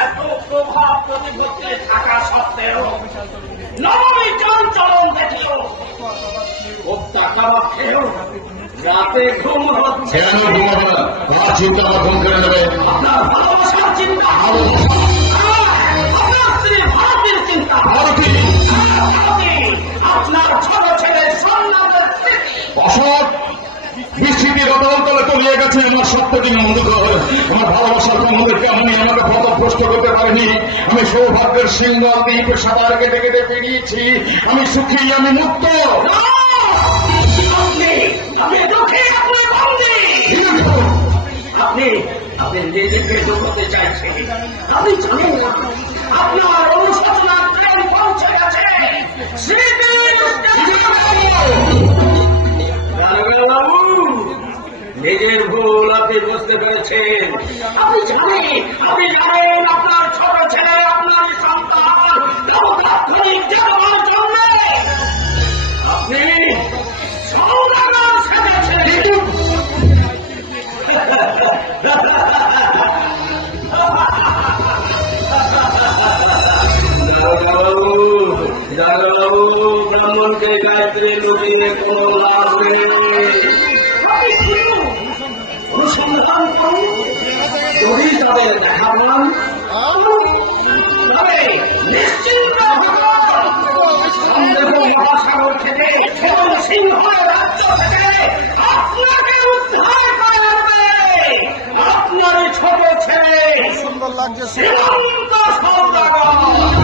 এত প্রভাব প্রতিপত্তি থাকা সত্ত্বেও নবমী চঞ্চলন দেখেও হত্যা কাবাব খেয়েও রাতে ঘুম হচ্ছে। তোমার চিন্তা আমার ঘুম কেড়ে নেবে। আপনার ভালোবাসার চিন্তা, আপনার স্ত্রী ভারতীর চিন্তা, আপনার ছোট ছেলে সন্ন্যাসের স্মৃতি। অসৎ বিস্মৃতির অতলে তলিয়ে গেছে আমার সত্যদিন অন্ধকার। আমার ভালোবাসার বন্ধুদেরকে আমি আমাকে পথভ্রষ্ট করতে পারিনি। আমি সৌভাগ্যের সিংহল দ্বীপ সাঁতার কেটে কেটে পেরিয়েছি। আমি সুখী, আমি মুক্ত। আপনি আপনি নিজেকে ঢুকতে চাইছেন। আমি জানি না আপনার অনুশোচনার ট্রেন পৌঁছে গেছে। নিজের ভুল আপনি বুঝতে পেরেছেন। আপনি জানেন আপনার ছোট ছেলে আপনার সন্তান তাৎক্ষণিক জানাবার জন্য আপনি সৌদাগর সেজেছেন। ব্রাহ্মণকে গায়ত্রী লুকিয়ে কোনো লাভ নেই। অনুসন্ধান করুন, যদি তাদের দেখা পান তবে নিশ্চিন্ত মহাসাগর থেকে এবং সিংহের রাজ্য থেকে আপনাকে উদ্ধার করে আনবে আপনার ছোট ছেলে সুন্দর লাগছে। শ্রীমন্ত সৌদাগর।